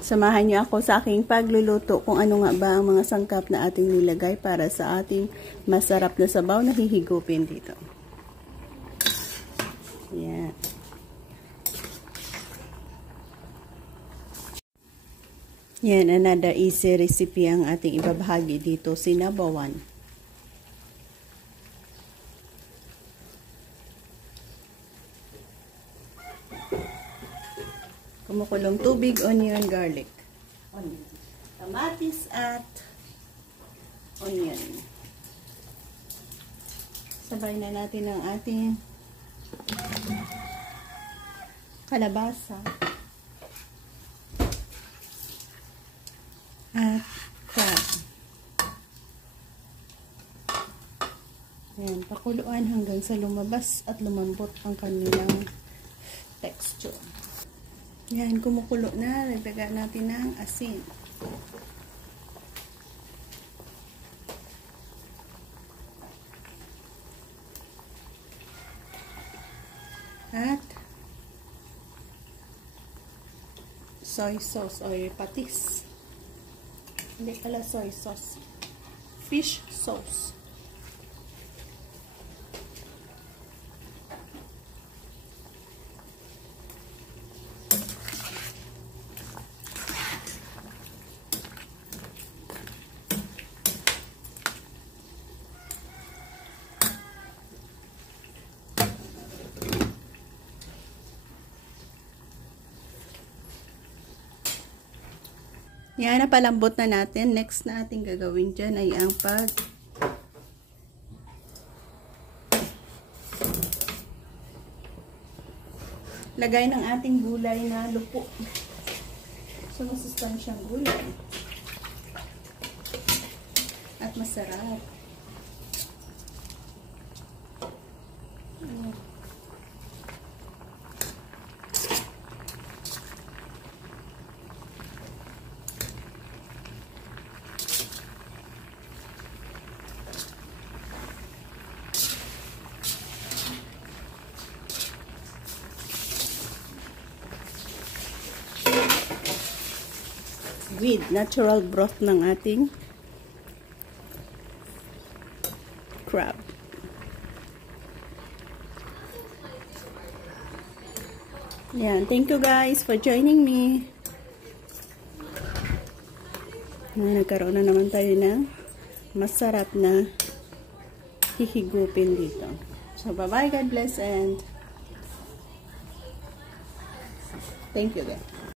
Samahan niyo ako sa aking pagluluto kung ano nga ba ang mga sangkap na ating nilagay para sa ating masarap na sabaw na hihigupin dito. Yan. Yan, another easy recipe ang ating ibabahagi dito, sinabawan. Kumukulong tubig, onion, garlic. Onion. Kamatis at onion. Sabay na natin ang ating kalabasa. At crab. Ayan, pakuluan hanggang sa lumabas at lumambot ang kanilang texture. Yan, kumukulo na. Lagdagan natin ng asin. At soy sauce o patis. Hindi pala soy sauce. Fish sauce. Yan, napalambot na natin. Next na ating gagawin dyan ay ang lagay ng ating gulay na lupo. So, masustansyang gulay. At masarap. Ayan. With natural broth ng ating crab. Yan. Thank you guys for joining me. Nagkaroon na naman tayo ng masarap na hihigupin dito. So, bye-bye. God bless and thank you guys.